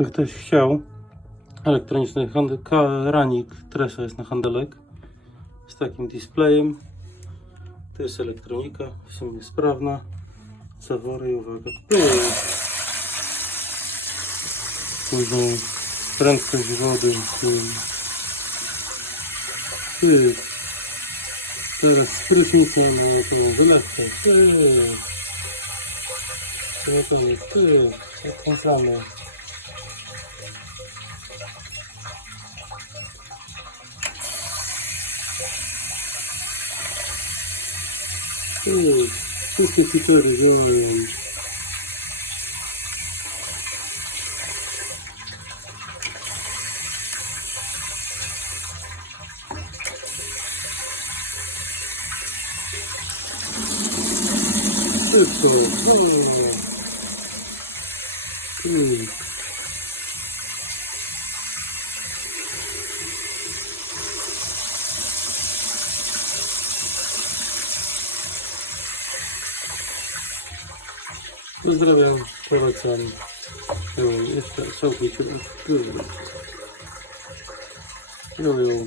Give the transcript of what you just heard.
By ktoś chciał, elektroniczny karanik Tresa jest na handelek z takim displayem. To jest elektronika, w sumie sprawna. Zawory i uwaga. Później prędkość wody. pyk. Teraz sprytnicę na tą wylewkę. Pyk. Odkręcamy. Pyk. Кухню теперь делаем. Это. А. Pozdrawiam polecam. Jeszcze są kultury. Jojo.